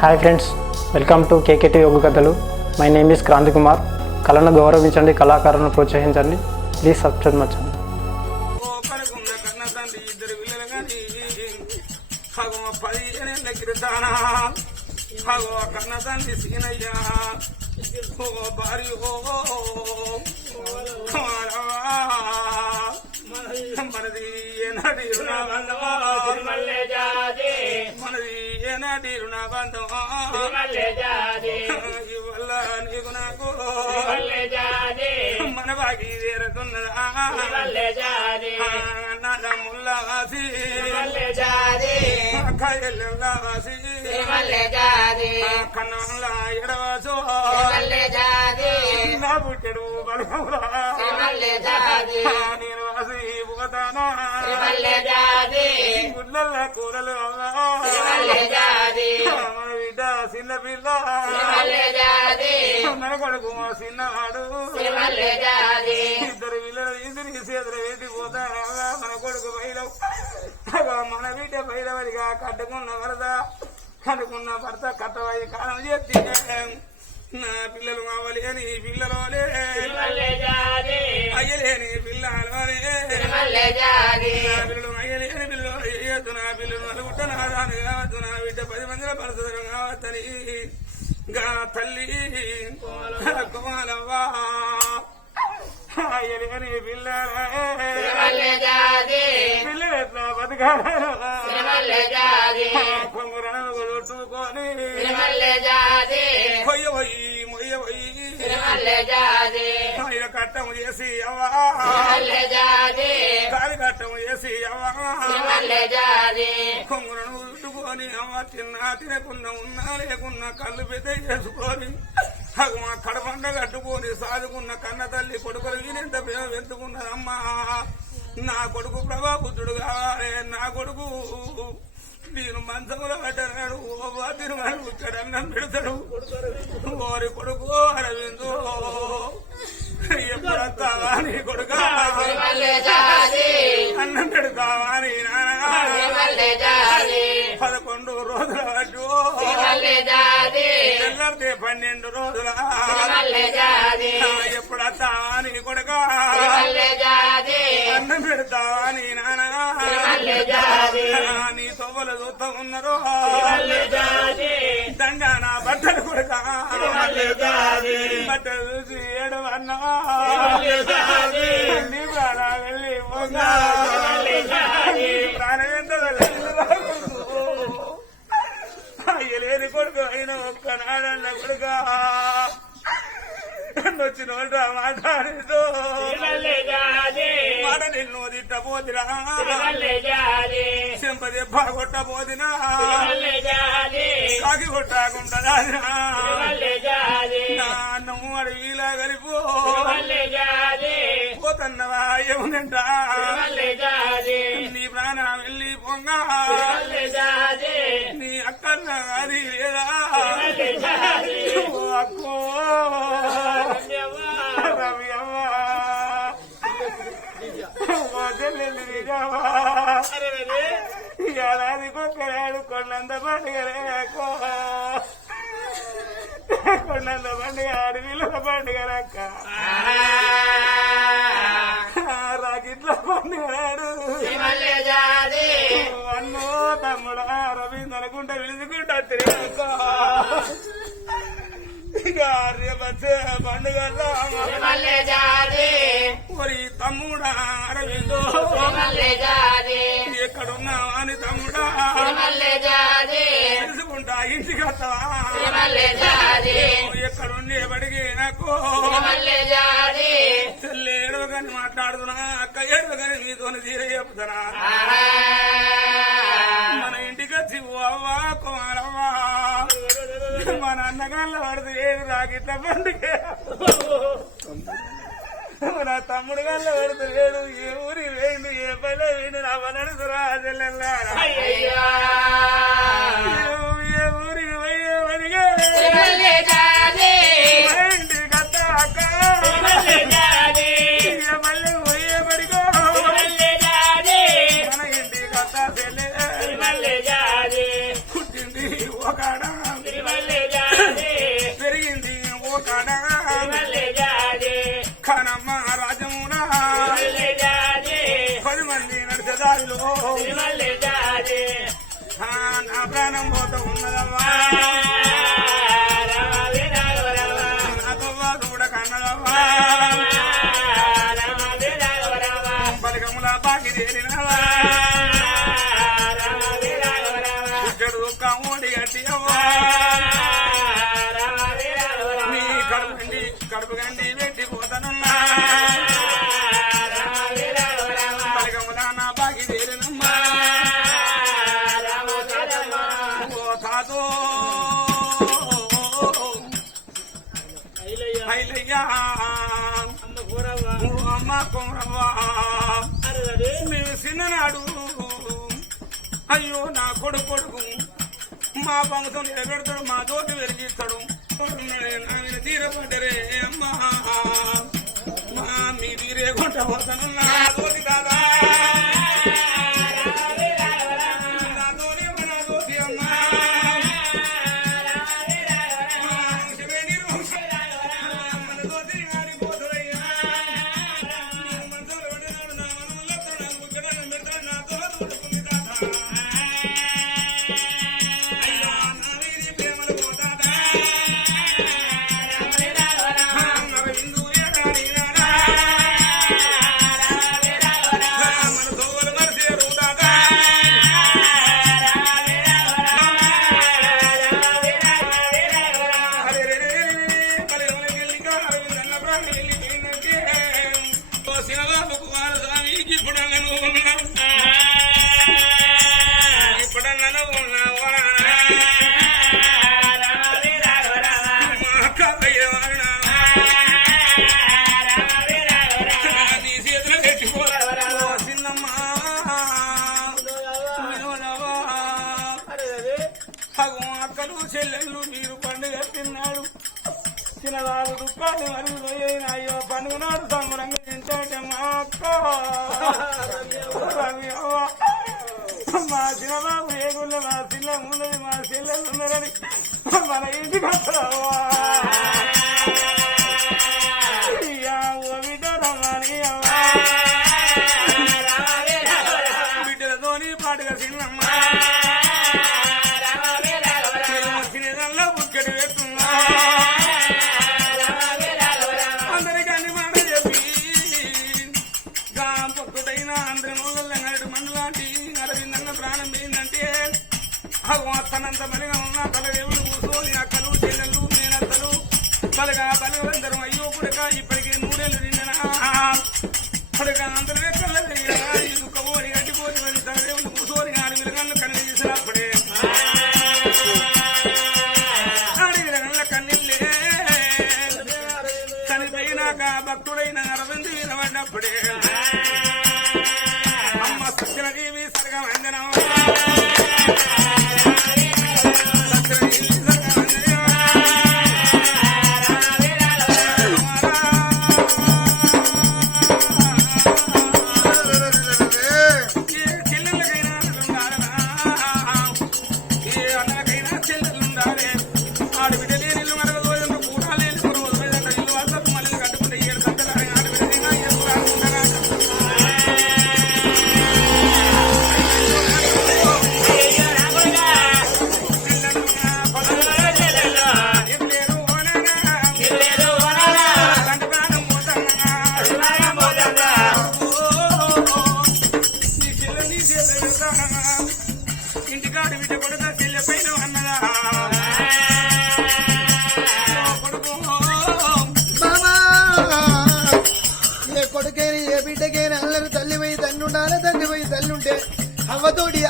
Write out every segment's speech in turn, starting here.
Hi friends welcome to KKT యోగ కథలు my name is Kranthi Kumar కళను గౌరవించండి కళాకారులను ప్రోత్సహించండి. ప్లీజ్ సబ్స్క్రైబ్ మచ్చండి పడుకున్న కన్న ఇద్దరు హగో కన్న తండ్రి ఓ భార్య మనది ఏనాటి మనది ఏనాటి రుణ బంధమా ఇవల్ల నీకు నాకు మన బాగి తీరుతున్నదా నల్లముల్లాసి కాయల్లాసి కన్నంల ఎడవాసో. నా పుట్టెడు బలమురా నేను వాసి పోతానా గుడ్లల్ల కూరలు బిడ్డ చిన్న పిల్ల మన కొడుకు మా చిన్నవాడు ఇద్దరు పిల్లలు ఇద్దరి చేతులు వేసి పోతారా మన కొడుకు బయలు. మన బిడ్డ బయలవరిగా కట్టుకున్న వరద కట్టుకున్న భర్త కట్టవాయి కాలం చేస్తే నా పిల్లలు కావాలి అని పిల్లలోనే అయ్యలేని పిల్లలోనే నా పిల్లలు అయ్యలేని పిల్లలు అయ్యొద్దు నా పిల్లలు నలుగుట్ట నా దాని కావద్దు నా బిడ్డ పది మందిలో పరసదరం కావచ్చని. గా తల్లి కుమారవ్వా అయ్యలేని పిల్లలే పిల్లలు ఎట్లా బతకాలి కొంగురను కొట్టుకొని. కొయ్య పోయి మొయ్య పోయి ఆయన కట్టము చేసి అవ్వా. కాలి కట్టము చేసి అవ్వా. కొంగురను చుట్టుకొని అవ్వ. తిన్నా తినకుండా ఉన్నా లేకున్నా కళ్ళు పెద్ద చేసుకొని. మా కడపండ కట్టుకొని సాదుకున్న కన్న తల్లి కొడుకులు ఎంత ప్రేమ వెతుకున్నదమ్మా నా కొడుకు ప్రభాబుద్ధుడు కావాలి నా కొడుకు నేను మంచంలో పడ్డాడు ఓ బాధ్యుడు వాడు కూర్చాడు అన్నం పెడతాడు. ఓరి కొడుకు అరవిందు. ఎప్పుడంతా నీ కొడుక? అన్నం పెడతావా నీ నాన్న? పదకొండు రోజుల పట్టు తెల్లారితే పన్నెండు రోజుల. ఎప్పుడత్తావా నీ కొడుక? అన్నం పెడతావా నీ నాన్న? నీ తొవ్వలు చూస్తా ఉన్నారు. నా బట్టలు కొడుక. బట్టలు చూసి ఏడు అన్నవా నీ ప్రాణ వెళ్ళి ప్రాణం ఎంత అయ్యలేని కొడుకు అయిన ఒక్క నాడన్న కొడుక. నొచ్చి నోట మాట్లాడుతూ మాట నిన్ను తిట్టబోదిరా చెంపదెబ్బ కొట్టబోదినా కాకి కొట్టకుండా అన్నము అడవిలా కలిపో పోతన్నవా ఏముందంట? నీ ప్రాణం వెళ్ళి పొంగ. నీ అక్కన్న అది లేదా? అక్కో. ఏడాది కొక్కరాడు కొండంత పండుగలేకో కొండంత పండుగ అడవిలో పండుగ రక్క రాగిట్ల పండుగ నాడు అన్నో తమ్ముడా రవీంద్ర అనుకుంటా విలుచుకుంటా తిరిగాక ఇక పండుగల్లో తమ్ముడా అరవిందో ఎక్కడున్నావా అని తమ్ముడా తెలుసుకుంటా ఇంటికి వస్తావా ఎక్కడుండి బడికి నాకు చెల్లి ఏడవ కానీ మాట్లాడుతున్నా అక్క ఏడు కానీ నీతో తీరే చెప్తున్నా. అన్నగాళ్ళ పడితే ఏది రాగిట్ల పండుగ? నా తమ్ముడు గల్ల పడితే లేడు ఏ ఊరి వేయండి ఏ పని వేయండి నా పనడుతురా చెల్లెల్లారా ఏ ఊరికి పోయే పనిగా అక్క. కనమ్మ రాజమున. పది మంది నడిచేదారిలో. నా ప్రాణం పోత ఉన్నదమ్మా. కూడా కన్నదమ్మా బలికముల బాకి చేరినవా కాదో ఐలయ్యా అమ్మ కోరవ్వా మేము చిన్ననాడు అయ్యో నా కొడుకు కొడుకు మా వంశం నిలబెడతాడు మా జోటి వెలిగిస్తాడు ఆయన తీరపడ్డరే అమ్మా మా మీ వీరే కొంట పోతాను నా జోటి దాదా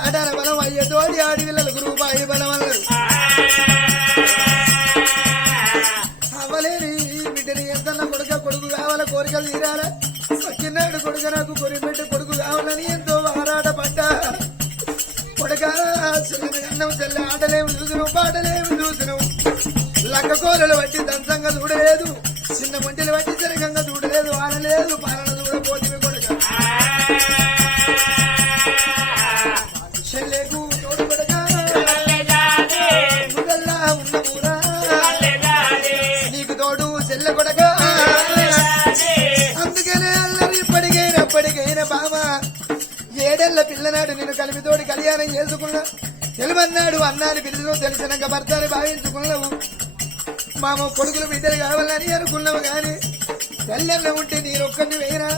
అడన బలం అయ్యేతోటి ఆడపిల్లలకు రూపాయి బలం అన్నారు అవ్వలేని బిడ్డని ఎంత కొడుక కొడుకు కావాల కోరికలు తీరాలా. చిన్నాడు కొడుక నాకు కొరిపెట్టి కొడుకు కావాలని ఎంతో ఆరాట పడ్డా. కొడుక అన్నం చెల్లె ఆటలేము చూసిన పాటలేము చూసిన లక్క కూరలు బట్టి దంతంగా చూడలేదు. చిన్న మంటలు బట్టి జరగంగా చూడలేదు ఆడలేదు పాలన ఎప్పటికైనా బావా ఏడేళ్ళ పిల్లనాడు నేను కలిపితోడి కళ్యాణం చేసుకున్నా. తెలుమన్నాడు అన్నాని పిల్లలు తెలిసినాక భర్తని భావించుకున్నావు. మామ కొడుకులు బిడ్డలు కావాలని అనుకున్నావు కానీ తల్లెన్న ఉంటే నేను ఒక్కరిని వేయరా?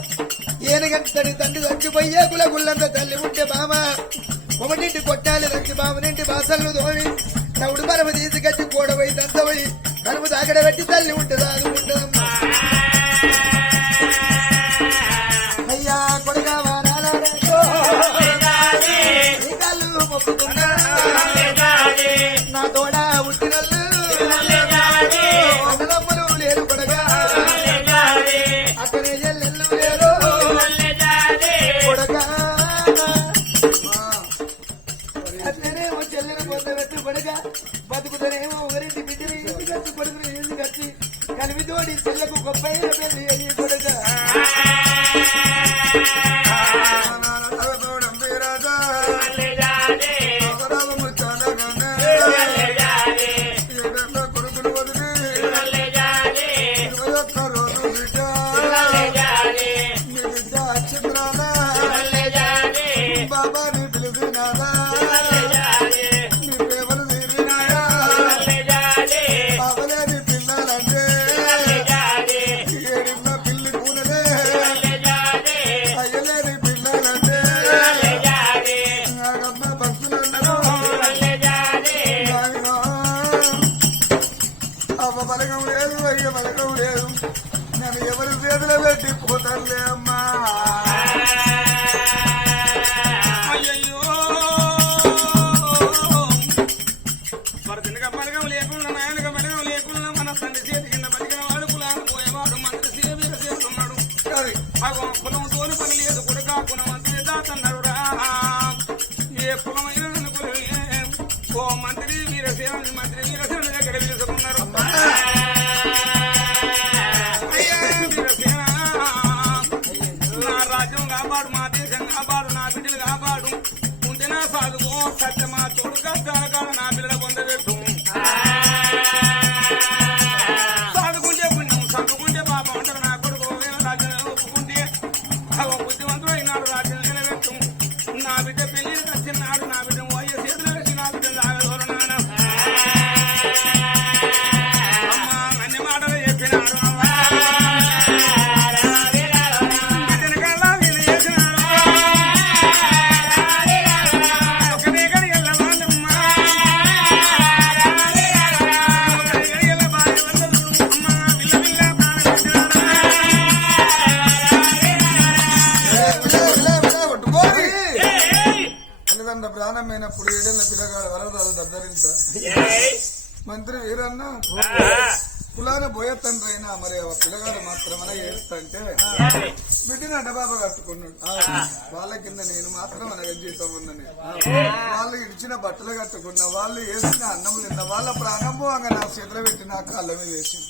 ఏనగంటే తండ్రి తగ్గిపోయే కుల గుళ్ళంత తల్లి ఉంటే బామ ఒకటింటి కొట్టాలి తగ్గి బామనింటి బాసలు దోమి తవుడు పరమ తీసుకొచ్చి కూడబోయి దంతపోయి కనుమ తాకడబెట్టి తల్లి ఉంటుందా అది ಹೋಗ್ತದೆ తినక లేకుండా నాయనగా బలగం లేకుండా మన తండ్రి చేతి బుద్ధివంతుడు అయినాడు వీరన్న కులాన పోయే తండ్రి అయినా మరి ఆ పిల్లగాడు మాత్రం అలా ఏడుస్తంటే బిడ్డని అడ్డబాబా కట్టుకున్నాడు. వాళ్ళ కింద నేను మాత్రం అనగా జీతం ఉందని వాళ్ళు ఇచ్చిన బట్టలు కట్టుకున్న వాళ్ళు వేసిన అన్నం తిన్న వాళ్ళ ప్రాణం పోగా నా చేతిలో పెట్టి నా కాళ్ళ మీద వేసింది.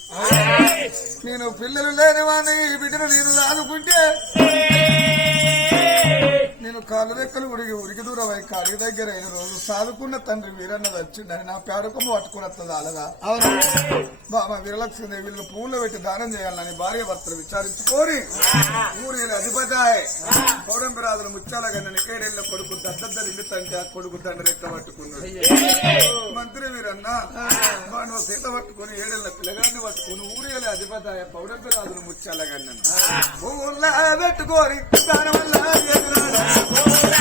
నేను పిల్లలు లేని వాడిని ఈ బిడ్డను నేను రానుకుంటే నేను కాళ్ళ రెక్కలు ఉడిగి ఉడికి దూరం అయి కాడి దగ్గర అయిన రోజు సాదుకున్న తండ్రి వీరన్నది వచ్చిందని నా పేడకమ్మ పట్టుకుని వస్తుంది అలాగా బాబా వీరలక్ష్మి వీళ్ళు పూలు పెట్టి దానం చేయాలని భార్య భర్తలు విచారించుకోని ఊరి అధిపతాయ్. పౌరంపరాజులు ముత్యాల నికేడేళ్ళ కొడుకు దద్దద్దరు ఇల్లు ఆ కొడుకు దండ రెక్క పట్టుకున్నాడు. మంత్రి వీరన్న వాడు సీత పట్టుకుని ఏడేళ్ళ పిల్లగాన్ని పట్టుకుని ఊరి అధిపతాయ పౌరంపరాజులు ముత్యాల గన్న ఊళ్ళో దాని వల్ల corazón.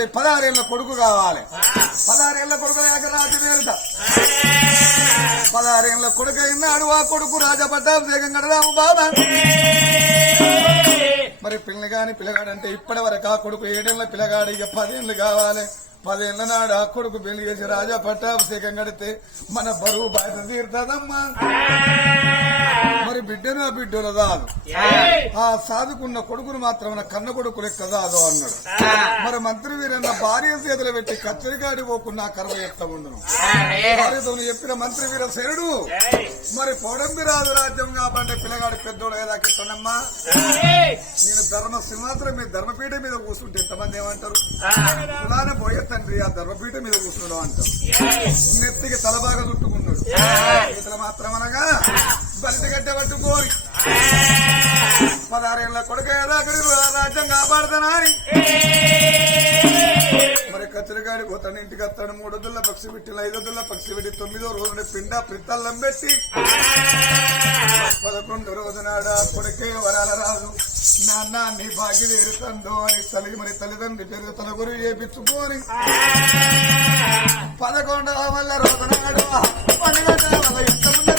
వీరలక్ష్మి పదహారేళ్ళ కొడుకు కావాలి. పదహారేళ్ళ కొడుకు లేక రాజు నేరుతా పదహారేళ్ళ కొడుకు అయినాడు ఆ కొడుకు రాజపట్టాభిషేకం కడదాము బాబా. మరి పిల్లగాని పిల్లగాడంటే ఇప్పటి వరకు ఆ కొడుకు ఏడేళ్ళ పిల్లగాడు ఇక పదేళ్ళు కావాలి. పదేళ్ళ నాడు ఆ కొడుకు పెళ్ళి చేసి రాజా పట్టాభిషేకం కడితే మన బరువు బయట తీరుతుందమ్మా. మరి బిడ్డను ఆ బిడ్డలు దాదు ఆ సాదుకున్న కొడుకును మాత్రం నా కన్న కొడుకు లెక్క దాదు అన్నాడు. మరి మంత్రి వీరన్న భార్య చేతులు పెట్టి కచ్చరిగాడి పోకుండా కర్మ చెప్తా ఉండను భార్యతో చెప్పిన మంత్రి వీర శరుడు మరి పొడంబి రాజు రాజ్యం కాబట్టి పిల్లగాడి పెద్దోడు ఏదా కిట్టనమ్మా నేను ధర్మ సింహాసనం మీద ధర్మపీఠ మీద కూర్చుంటే ఎంతమంది ఏమంటారు? కులాన పోయే తండ్రి ఆ ధర్మపీఠ మీద కూర్చున్నాడు అంటారు. నెత్తికి తల బాగా చుట్టుకున్నాడు ఇతర మాత్రం అనగా బలిత గడ్డ పట్టుకోని. పదహారేళ్ళ కొడుక ఏదాకరి రాజ్యం కాపాడుతానా అని మరి కచ్చరిగాడి పోతాను ఇంటికి వస్తాడు మూడు వద్దుల పక్షి పెట్టి ఐదు వద్దుల పక్షి పెట్టి తొమ్మిదో రోజున పిండ పిత్తల్లం పెట్టి. పదకొండు రోజునాడ కొడుకే వరాల రాదు నాన్న నీ భాగ్యం ఎరుతందో అని తల్లి మరి తల్లిదండ్రి పేరు తన గురి చేపించుకొని పదకొండవ వల్ల రోజునాడు పన్నెండు వల్ల ఎంత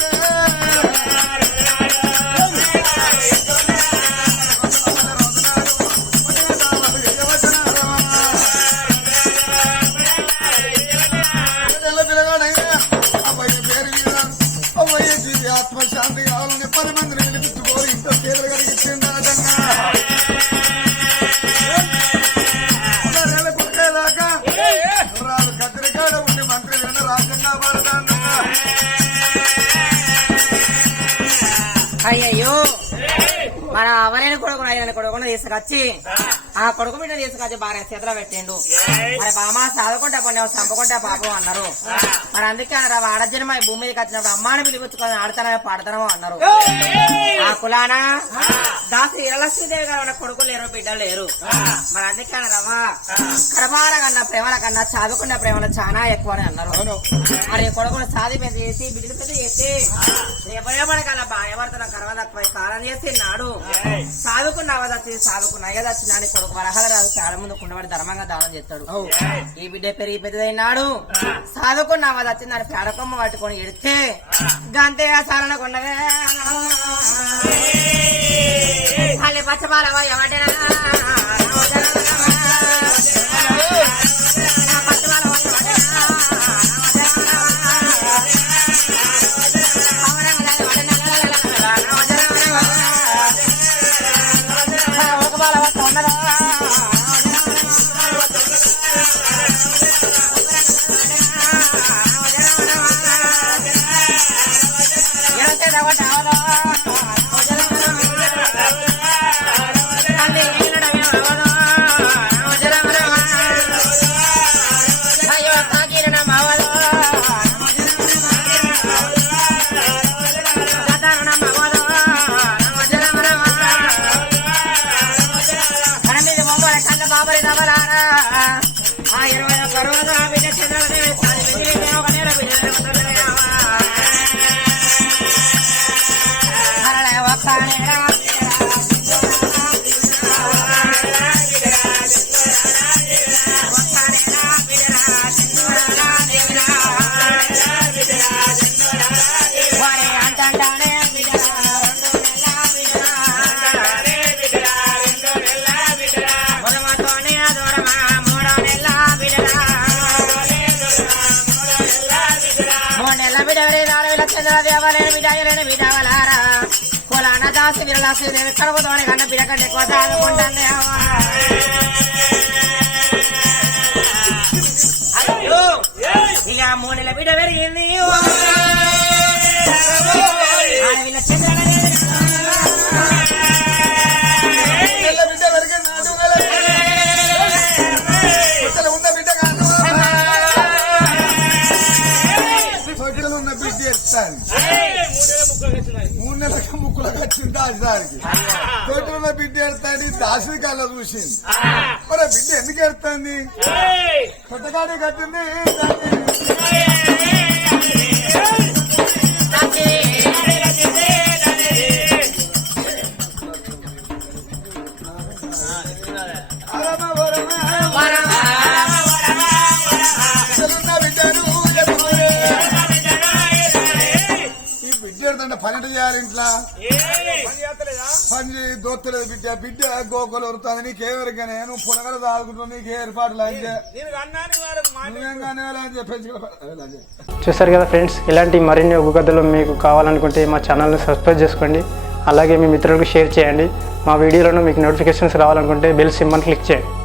నేను కొడుకును తీసుకొచ్చి ఆ కొడుకు బిడ్డ తీసుకొచ్చి భార్య చేతిలో పెట్టిండు. మరి బామ్మ చదువుకుంటా పొన్నావు చంపుకుంటా పాపం అన్నారు. మరి అందుకే అన్నారు ఆడజన్మ ఈ భూమి మీదకి వచ్చినప్పుడు అమ్మాని పిలిపించుకొని ఆడతానో పాడతానో అన్నారు. ఆ కులాన? దాసి ఇరలక్ష్మీదేవి గారు ఉన్న కొడుకులు లేరు బిడ్డలు లేరు. మరి అందుకే అన్నారమ్మా కడపాల కన్నా ప్రేమల కన్నా చదువుకున్న ప్రేమలు చాలా ఎక్కువ అని అన్నారు మరి సాది పెద్ద చేసి బిడ్డలు పెద్ద చేసి రేపడే కల్లా భార్యభర్తన కర్మ తక్కువ కాలం చేసి నాడు. సాదుకున్న అవదచ్చి సాదుకున్న అయ్యదచ్చి నాని కొడుకు. వరహల రాదు చాలా ముందు కుండబడి ధర్మంగా దానం చేస్తాడు ఈ బిడ్డ పెరిగి పెద్దదైనాడు సాదుకున్న అవదచ్చి దాని పేడకొమ్మ పట్టుకొని ఎడితే గంతేగా సారణ కొండవే మళ్ళీ పచ్చపాలవా ఎవటనా దేవాలయం బిడాయలేని కులాన దాసి విరలాసి దేవి కడుపుతోనే కన్న బిడ కంటే ఎక్కువ దాసడానికి తోటలో బిడ్డ ఎడతాంది దాసి కళ్ళ చూసింది. మరి బిడ్డ ఎందుకు ఎడుతుంది కొట్టగానే కట్టింది దోత్తలేదు బిడ్డ బిడ్డ గోకులు వరుతుంది నీకేమెరకనే నువ్వు పులగలు తాగుకుంటావు నీకు ఏర్పాట్లు అయితే నేను చూసారు కదా ఫ్రెండ్స్ ఇలాంటి మరిన్ని ఒగ్గు కథలు మీకు కావాలనుకుంటే మా ఛానల్ని సబ్స్క్రైబ్ చేసుకోండి. అలాగే మీ మిత్రులకు షేర్ చేయండి. మా వీడియోలను మీకు నోటిఫికేషన్స్ రావాలనుకుంటే బెల్ సింబల్ క్లిక్ చేయండి.